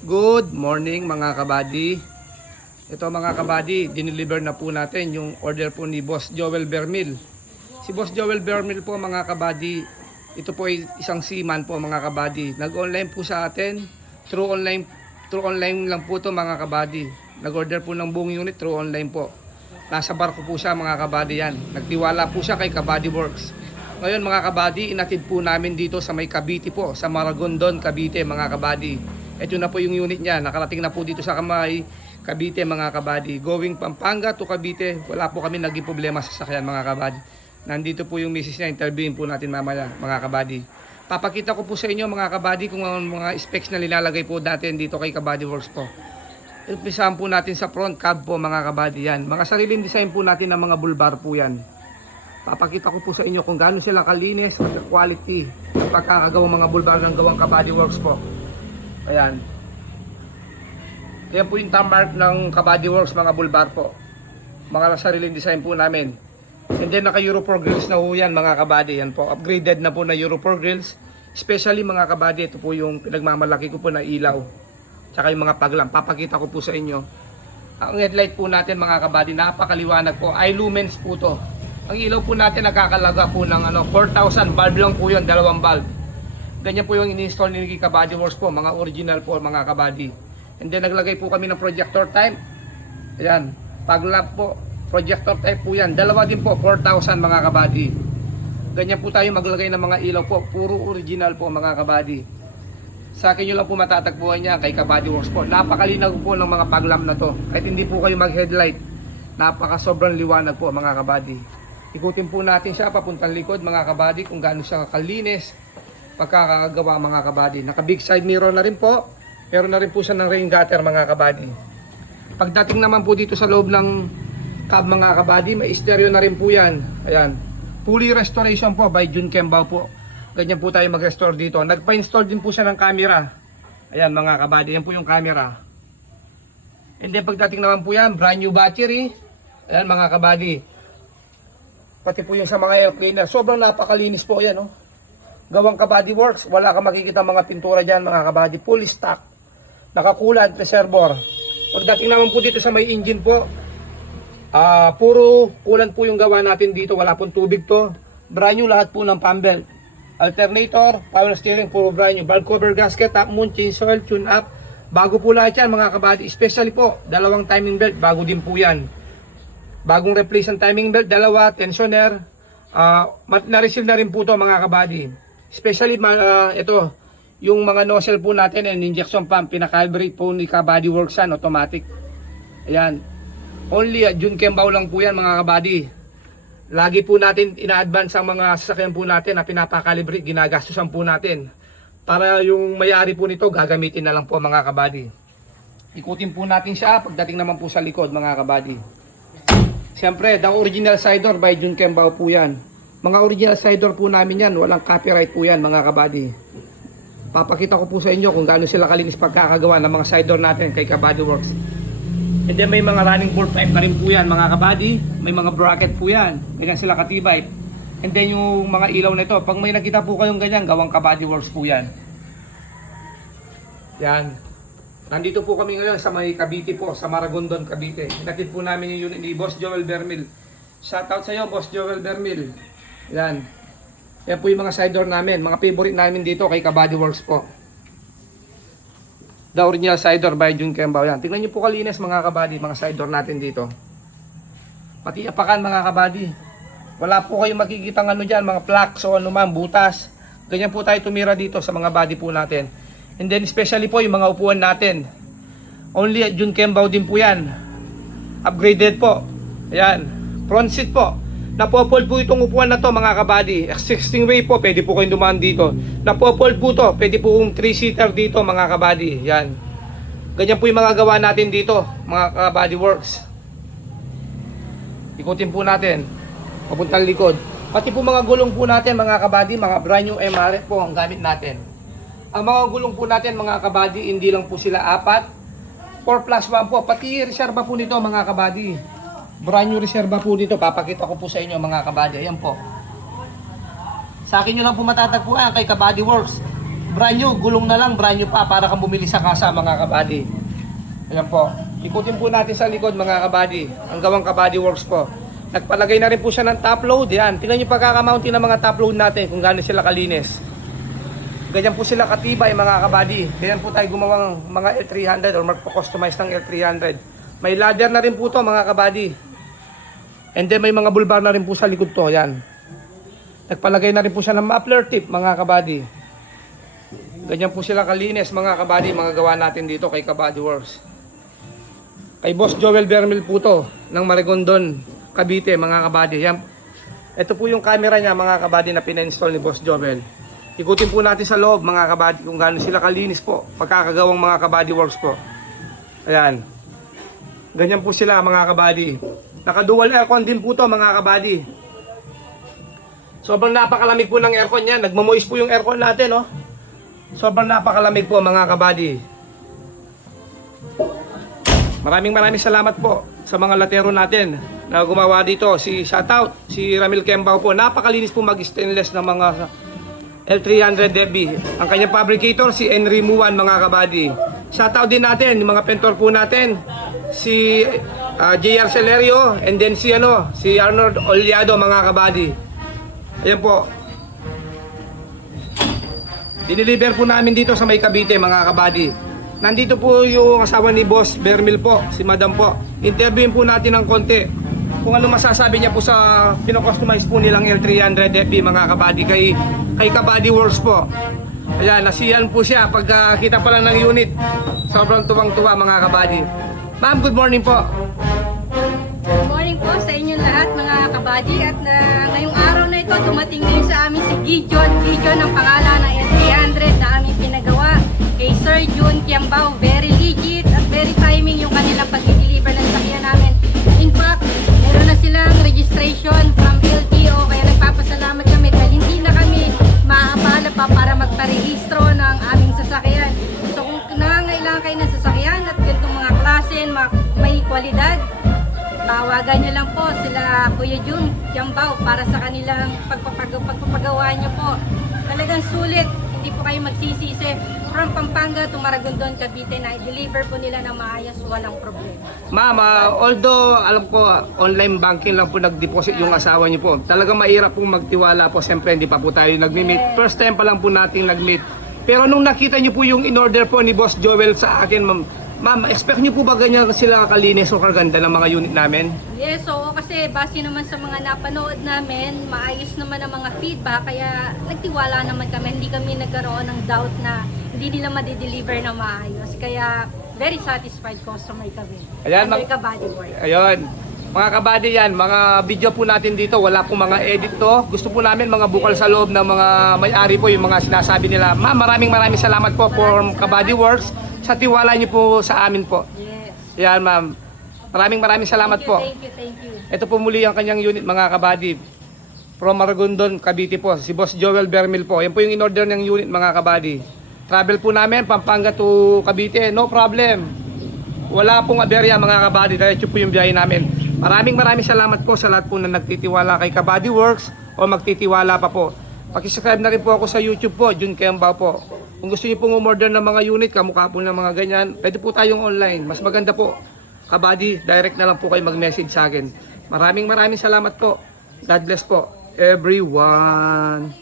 Good morning mga kabady. Ito mga kabady, dineliver na po natin yung order po ni Boss Joel Bermil. Si Boss Joel Bermil po mga kabady, ito po ay isang seaman po mga kabady. Nag-online po sa atin, through online lang po to mga kabady. Nag-order po ng buong unit through online po. Nasa barko po siya mga kabady yan. Nagtiwala po siya kay Kabady Works. Ngayon mga kabady, inatid po namin dito sa may Cavite po, sa Maragondon, Cavite mga kabady. Ito na po yung unit niya, nakarating na po dito sa kamay Cavite mga kabady. Going Pampanga to Cavite, wala po kami naging problema sa sakyan mga kabady. Nandito po yung misis niya, interviewin po natin mamaya mga kabady. Papakita ko po sa inyo mga kabady kung ang mga specs na nilalagay po natin dito kay Kabady Works po. Umpisahan po natin sa front cab po mga kabady yan. Mga sariling design po natin ng mga bulbar po yan. Papakita ko po sa inyo kung gaano sila kalinis at quality ng pagkakagawang mga bulbar ng gawang Kabady Works po. Ayan. Yan po yung mark ng Kabady Works mga bulbar po. Mga sariling design po namin. And then naka Euro 4 grills na po yan mga kabady. Yan po, upgraded na po na Euro 4 grills. Especially mga kabady, ito po yung pinagmamalaki ko po na ilaw. Tsaka yung mga paglam. Papakita ko po sa inyo. Ang headlight po natin mga kabady, napakaliwanag po. iLumens po to. Ang ilaw po natin nakakalaga po ng 4,000 bulb lang po yun, dalawang bulb. Ganyan po yung in-install ni Kabady Works po, mga original po mga kabady. And then naglagay po kami ng projector type. Ayan, pag-lamp po, projector type po yan. Dalawa din po, 4,000 mga kabady. Ganyan po tayo maglagay ng mga ilaw po, puro original po mga kabady. Sa akin nyo lang po matatagpuan niya kay Kabady Works po. Napakalinaw po ng mga pag-lamp na to. Kahit hindi po kayo mag-headlight, napaka sobrang liwanag po mga kabady. Ikutin po natin siya papuntang likod mga kabady kung gaano siya kalinis pagkakagawa mga kabady. Naka big side mirror na rin po. Meron na rin po siya ng rain gutter mga kabady. Pagdating naman po dito sa loob ng cab mga kabady, may stereo na rin po yan. Ayan. Fully restoration po by Jun Kembao po. Ganyan po tayo mag-restore dito. Nagpa-install din po siya ng camera. Ayan mga kabady, yan po yung camera. And then pagdating naman po yan, brand new battery. Ayan mga kabady. Pati po yung sa mga air cleaner, sobrang napakalinis po yan. Oh. Gawang Kabady Works, wala ka makikita mga pintura dyan mga kabady. Full stock, nakakulan, reservoir. Pagdating naman po dito sa may engine po, puro kulan po yung gawa natin dito, wala pong tubig to. Brand new lahat po ng pump belt. Alternator, power steering, puro brand new. Valve cover gasket, top mount, chain oil, tune up. Bago po lahat yan mga kabady. Especially po, dalawang timing belt, bago din po yan. Bagong replace ang timing belt, dalawa, tensioner. Na-receive na rin po to mga kabady. Especially ito, yung mga nozzle po natin and injection pump, pinakalibrate po ni Kabady Works yan, automatic. Ayan. Only Jun Kembao lang po yan mga kabady. Lagi po natin ina-advance ang mga sasakyan po natin na pinapakalibrate, ginagastusan po natin. Para yung may-ari po nito, gagamitin na lang po mga kabady. Ikutin po natin siya pagdating naman po sa likod mga kabady. Siyempre, the original side door by Jun Kembao po yan. Mga original side door po namin yan. Walang copyright po yan mga kabady. Papakita ko po sa inyo kung gaano sila kalinis pagkakagawa ng mga side door natin kay Kabady Works. And then may mga running board pipe na rin po yan mga kabady. May mga bracket po yan. Ganyan sila katibay. And then yung mga ilaw na ito. Pag may nakita po kayong ganyan, gawang Kabady Works po yan. Yan. Nandito po kami ngayon sa may Cavite po, sa Maragondon, Cavite. Hinatid po namin yung unit ni Boss Joel Bermil. Shoutout sa iyo, Boss Joel Bermil. Yan. Yan po yung mga side door namin. Mga favorite namin dito kay Kabady Works po. The original side door by Jun Kembao. Yan. Tingnan nyo po kalinis mga kabady, mga side door natin dito. Pati apakan mga kabady. Wala po kayong makikita ng ano dyan, mga plaques o ano man, butas. Ganyan po tayo tumira dito sa mga body po natin. And then especially po yung mga upuan natin. Only at Jun Kembao din po yan. Upgraded po. Ayan. Front seat po. Napofold po itong upuan na to mga kabady. Existing way po. Pwede po kayong dumaan dito. Napofold po to. Pwede po kong 3-seater dito mga kabady. Yan. Ganyan po yung mga gawa natin dito. Mga Kabady Works. Ikutin po natin. Papuntang likod. Pati po mga gulong po natin mga kabady. Mga brand new MRF po ang gamit natin. Ang mga gulong po natin mga kabady, hindi lang po sila 4, 4+1 po. Pati reserva po nito mga kabady. Brand new reserva po dito. Papakita ko po sa inyo mga kabady. Ayan po. Sa akin nyo lang po matatagpuan kay Kabady Works. brand new, gulong na lang, brand new pa para kang bumili sa kasa mga kabady. Ayan po. Ikutin po natin sa likod mga kabady. Ang gawang kabady works po. Nagpalagay na rin po siya ng top load. Yan. Tingnan nyo pagkakamounting ng mga top load natin kung gaano sila kalinis. Ganyan po sila katibay mga kabady. Ganyan po tayo gumawang mga L300 or magpo-customize ng L300. May ladder na rin po to mga kabady. And then may mga bulbar na rin po sa likod to. Yan. Nagpalagay na rin po siya ng muffler tip mga kabady. Ganyan po sila kalinis mga kabady. Mga gawa natin dito kay Kabady Works. Kay Boss Joel Bermil po to ng Marigondon, Cavite mga kabady. Yan. Ito po yung camera niya mga kabady na pina-install ni Boss Joel. Ikutin po natin sa loob mga kabady kung gaano sila kalinis po. Pagkakagawang mga Kabady Works po. Ayan. Ganyan po sila mga kabady. Naka-dual aircon din po to mga kabady. Sobrang napakalamig po ng aircon yan. Nagmamoist po yung aircon natin, no? Sobrang napakalamig po mga kabady. Maraming salamat po sa mga latero natin na gumawa dito. Shoutout, si Ramil Kembao po. Napakalinis po mag-stainless ng mga L300 Debbie. Ang kanyang fabricator, si Henry Muan mga kabady. Shoutout din natin, yung mga pentor po natin. Si JR Celerio and then si Arnold Oliado mga kabady. Ayan po. Diniliver po namin dito sa May Cavite mga kabady. Nandito po yung asawa ni Boss Bermil po, si Madam po. Interviewin po natin ng konti kung ano masasabi niya po sa pino-customize po nilang L300 FB mga kabady kay Kabady Works po. Ayan, nasiyan po siya pagkita pa lang ng unit. Sobrang tuwang-tuwa mga kabady. Ma'am, good morning po. Good morning po sa inyo lahat mga kabady at ngayong araw na ito dumating din sa amin si Gideon ang pangalan ng L300 na aming pinagawa kay Sir June Kiambao. Very legit at very timing yung kanilang pag-deliver ng sakyan namin. In fact, meron na silang registration from LTO kaya nagpapasalamat kami dahil hindi na kami maaabala pa para magparehistro ng aming sasakyan. So kung nangangailangan kayo ng sasakyan at ganitong mga klase, may kwalidad, tawagan niyo lang po sila Kuya June Kiambao para sa kanilang pagpapagawa niyo po. Talagang sulit, hindi po kayo magsisisi. From Pampanga to Maragondon, Cavite na i-deliver po nila ng maayos, walang problema. Ma'am, although alam ko online banking lang po nag-deposit yung asawa niyo po. Talagang mahirap pong magtiwala po. Siyempre hindi pa po tayo nag-meet. First time pa lang po nating nag-meet. Pero nung nakita niyo po yung in-order po ni Boss Joel sa akin, ma'am, expect niyo po ba ganyan sila kalinis o kaganda ng mga unit namin? Yes, so kasi base naman sa mga napanood namin, maayos naman ang mga feedback, kaya nagtiwala naman kami, hindi kami nagkaroon ng doubt na hindi nila ma-deliver na maayos. Kaya very satisfied customer kami. Ayan, Under Kabady Works. Ayun. Mga kabady yan, mga video po natin dito, wala pong mga edit to. Gusto po namin mga bukal sa loob ng mga may-ari po, yung mga sinasabi nila. Ma'am, maraming salamat po for Kabady Works sa tiwala niyo po sa amin po. Yes. Yan ma'am. Maraming salamat po. Thank you. Ito po muli ang kanyang unit mga kabady. From Maragondon, Cavite po. Si Boss Joel Bermil po. Yan po yung in-order ng unit mga kabady. Travel po namin Pampanga to Cavite. No problem. Wala pong aberya mga kabady. Diretso po yung biyahe namin. Maraming salamat po sa lahat po na nagtitiwala kay Kabady Works o magtitiwala pa po. Pakisubscribe na rin po ako sa YouTube po, June Kiambao po. Kung gusto niyo pong umorder ng mga unit, kamukha po ng mga ganyan, pwede po tayong online. Mas maganda po. Kabady, direct na lang po kayo mag-message sa akin. Maraming salamat po. God bless po everyone.